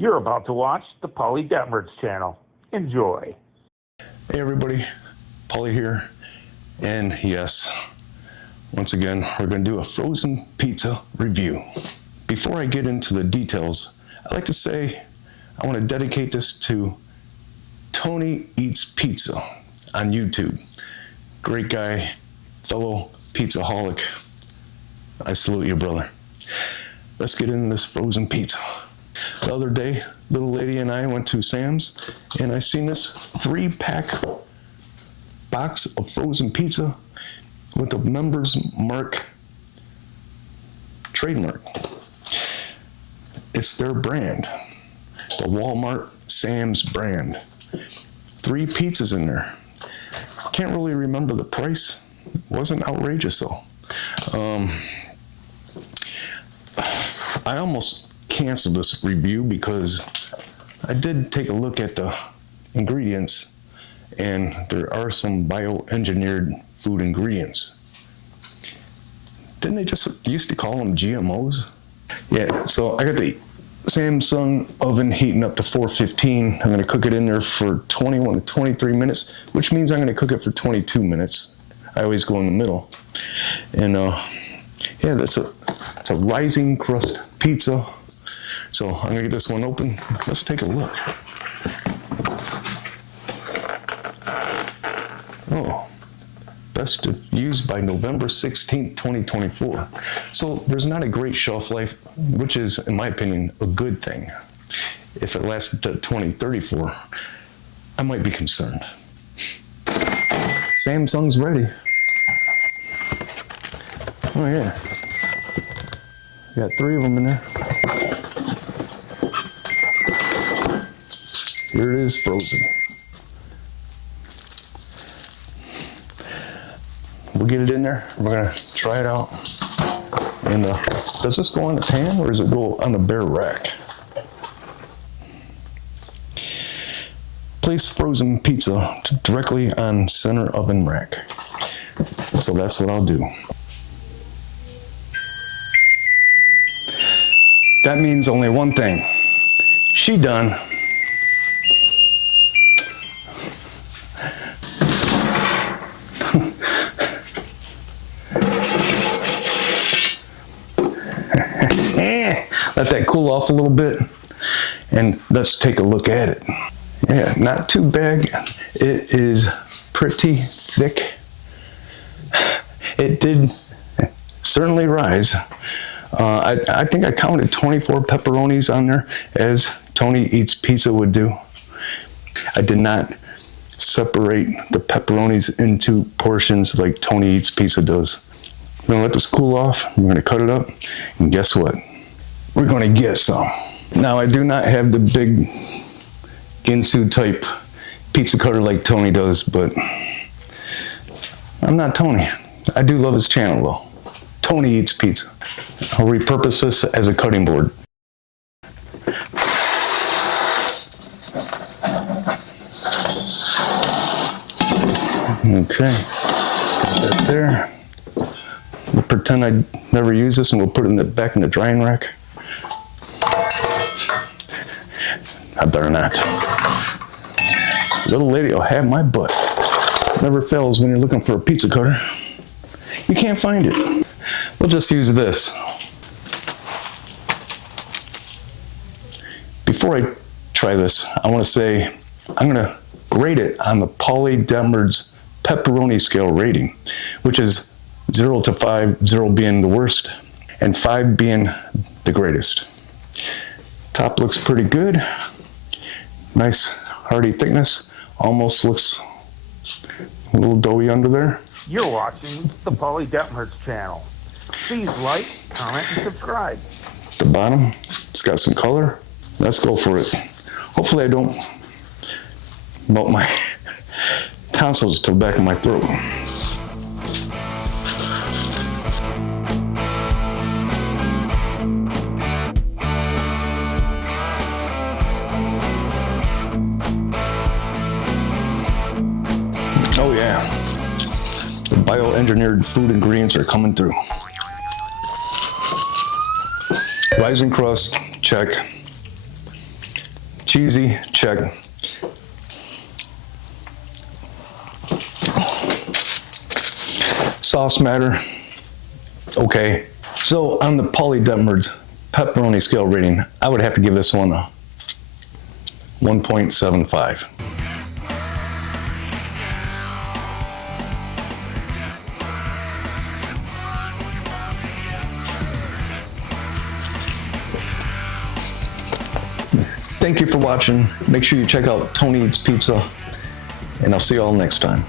You're about to watch the Pauly Detmers channel. Enjoy. Hey everybody, Pauly here, and yes, once again, we're going to do a frozen pizza review. Before I get into the details, I'd like to say I want to dedicate this to Tony Eats Pizza on YouTube. Great guy, fellow pizzaholic. I salute you, brother. Let's get into this frozen pizza. The other day, little lady and I went to Sam's, and I seen this 3-pack box of frozen pizza with the Members Mark trademark. It's their brand, the Walmart Sam's brand. 3 pizzas in there. Can't really remember the price. It wasn't outrageous though. I almost canceled this review because I did take a look at the ingredients, and there are some bioengineered food ingredients. Didn't they just used to call them GMOs? Yeah, so I got the Samsung oven heating up to 415. I'm going to cook it in there for 21 to 23 minutes, which means I'm going to cook it for 22 minutes. I always go in the middle. And yeah, it's a rising crust pizza. So I'm going to get this one open. Let's take a look. Oh, best used by November 16th, 2024. So there's not a great shelf life, which is, in my opinion, a good thing. If it lasts to 2034, I might be concerned. Samsung's ready. Oh yeah. Got 3 of them in there. Here it is, frozen. We'll get it in there. We're gonna try it out. And does this go on the pan or does it go on the bare rack? Place frozen pizza directly on center oven rack. So that's what I'll do. That means only one thing. She done. Let that cool off a little bit, and let's take a look at it. Yeah, not too bad. It is pretty thick. It did certainly rise. I think I counted 24 pepperonis on there, as Tony Eats Pizza would do. I did not separate the pepperonis into portions like Tony Eats Pizza does. I'm gonna let this cool off. I'm gonna cut it up, and guess what? We're gonna get some. Now, I do not have the big Ginsu type pizza cutter like Tony does, but I'm not Tony. I do love his channel though. Tony Eats Pizza. I'll repurpose this as a cutting board. Okay, got that there. We'll pretend I never use this, and we'll put it back in the drying rack. I better not. Little lady will have my butt. Never fails when you're looking for a pizza cutter. You can't find it. We'll just use this. Before I try this, I want to say I'm going to grade it on the Pauly Detmers pepperoni scale rating, which is 0 to 5, 0 being the worst, and 5 being the greatest. Top looks pretty good. Nice hearty thickness. Almost looks a little doughy under there. You're watching the Pauly Detmers channel. Please like, comment, and subscribe. The bottom, it's got some color. Let's go for it. Hopefully I don't melt my tonsils to the back of my throat. Oh yeah, the bioengineered food ingredients are coming through. Rising crust, check. Cheesy, check. Sauce matter, okay. So on the Pauly Detmerd's pepperoni scale rating, I would have to give this one a 1.75. Thank you for watching. Make sure you check out Tony Eats Pizza, and I'll see you all next time.